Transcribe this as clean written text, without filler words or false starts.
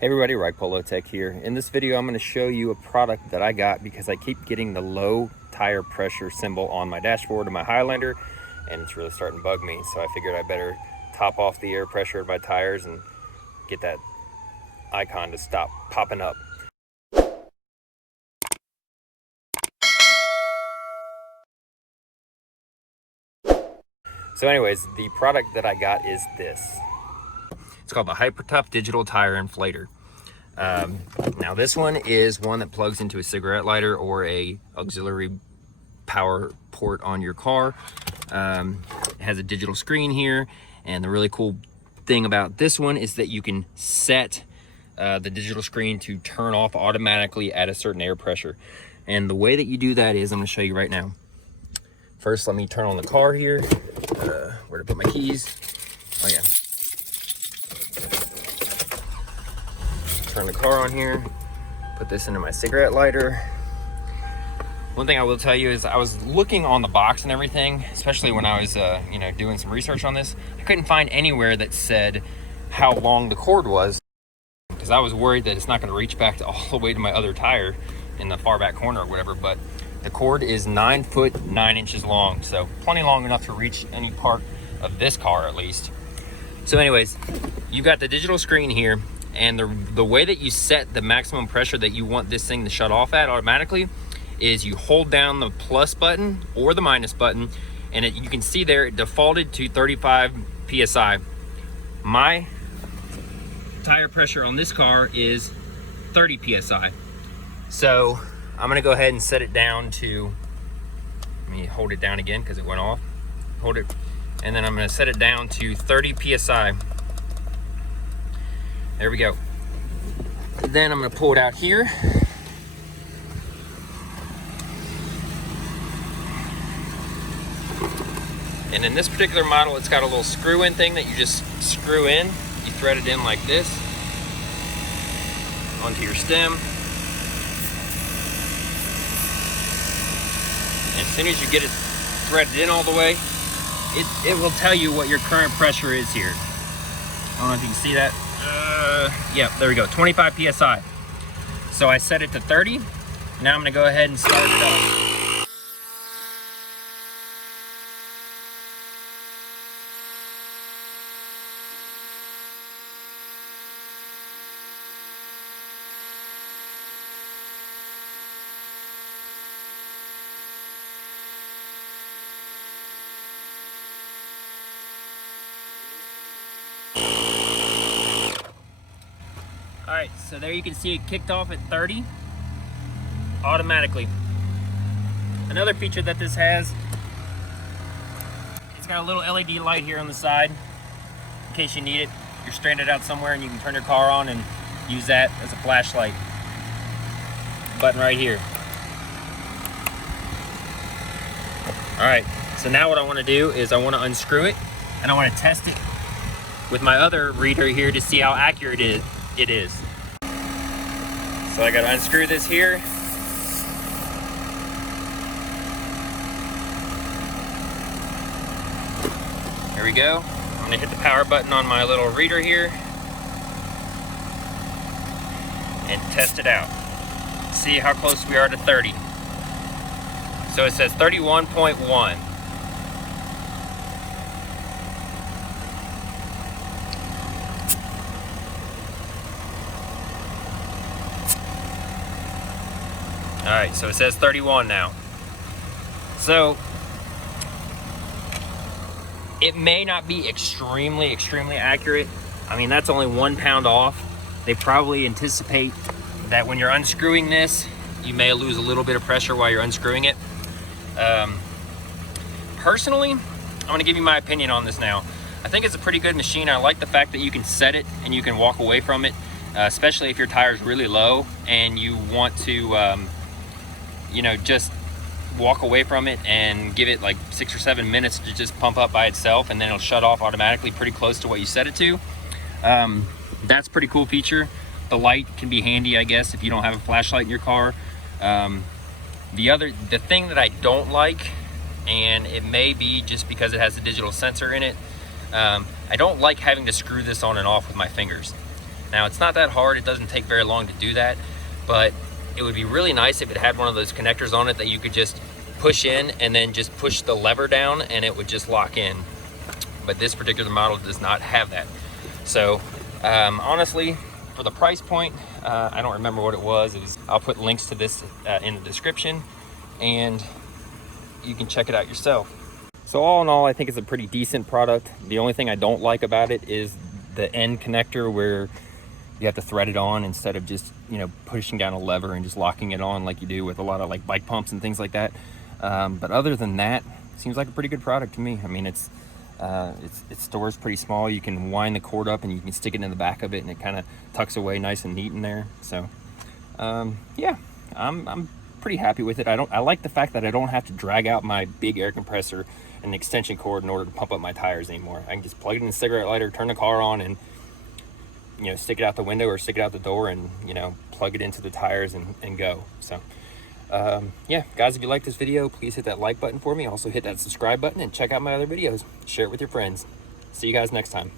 Hey everybody, Rike Polo Tech here. In this video, I'm going to show you a product that I got because I keep getting the low tire pressure symbol on my dashboard of my Highlander, and it's really starting to bug me. So I figured I better top off the air pressure of my tires and get that icon to stop popping up. So anyways, the product that I got is this. It's called the HyperTough Digital Tire Inflator. Now this one is one that plugs into a cigarette lighter or a auxiliary power port on your car. It has a digital screen here, and the really cool thing about this one is that you can set the digital screen to turn off automatically at a certain air pressure. And the way that you do that is, I'm going to show you right now. First, let me turn on the car here. Where to put my keys? Oh yeah. Turn the car on here, put this into my cigarette lighter. One thing I will tell you is I was looking on the box and everything, especially when I was doing some research on this. I couldn't find anywhere that said how long the cord was, because I was worried that it's not going to reach back to all the way to my other tire in the far back corner or whatever. But the cord is 9 foot 9 inches long, so plenty long enough to reach any part of this car at least. So anyways, you've got the digital screen here. And the way that you set the maximum pressure that you want this thing to shut off at automatically is you hold down the plus button or the minus button, and you can see there it defaulted to 35 psi. My tire pressure on this car is 30 psi. So I'm gonna go ahead and set it down to, let me hold it down again because it went off. Hold it, and then I'm gonna set it down to 30 psi. There we go. Then I'm gonna pull it out here. And in this particular model, it's got a little screw-in thing that you just screw in. You thread it in like this onto your stem. And as soon as you get it threaded in all the way, it will tell you what your current pressure is here. I don't know if you can see that. Yeah, there we go, 25 psi. So I set it to 30. Now I'm gonna go ahead and start it up. All right, so there you can see it kicked off at 30 automatically. Another feature that this has, it's got a little LED light here on the side in case you need it. You're stranded out somewhere and you can turn your car on and use that as a flashlight. Button right here. All right, so now what I want to do is I want to unscrew it, and I want to test it with my other reader here to see how accurate it is. So I got to unscrew this here. There we go. I'm going to hit the power button on my little reader here and test it out. See how close we are to 30. So it says 31.1. All right, so it says 31 now. So it may not be extremely accurate. I mean, that's only 1 pound off. They probably anticipate that when you're unscrewing this, you may lose a little bit of pressure while you're unscrewing it. Personally, I'm gonna give you my opinion on this now. I think it's a pretty good machine. I like the fact that you can set it and you can walk away from it, especially if your tire's really low and you want to just walk away from it and give it like 6 or 7 minutes to just pump up by itself, and then it'll shut off automatically pretty close to what you set it to. That's a pretty cool feature. The light can be handy, I guess, if you don't have a flashlight in your car. The thing that I don't like, and it may be just because it has a digital sensor in it, I don't like having to screw this on and off with my fingers. Now, it's not that hard. It doesn't take very long to do that, but it would be really nice if it had one of those connectors on it that you could just push in and then just push the lever down and it would just lock in. But this particular model does not have that. So honestly, for the price point, I don't remember what it was. I'll put links to this in the description, and you can check it out yourself. So all in all, I think it's a pretty decent product. The only thing I don't like about it is the end connector where you have to thread it on instead of just, you know, pushing down a lever and just locking it on like you do with a lot of like bike pumps and things like that. But other than that, it seems like a pretty good product to me. I mean, it stores pretty small. You can wind the cord up and you can stick it in the back of it, and it kind of tucks away nice and neat in there. So yeah, I'm pretty happy with it. I like the fact that I don't have to drag out my big air compressor and extension cord in order to pump up my tires anymore. I can just plug it in the cigarette lighter, turn the car on, and, you know, stick it out the window or stick it out the door and, you know, plug it into the tires and go. So yeah, guys, if you like this video, please hit that like button for me. Also hit that subscribe button and check out my other videos. Share it with your friends. See you guys next time.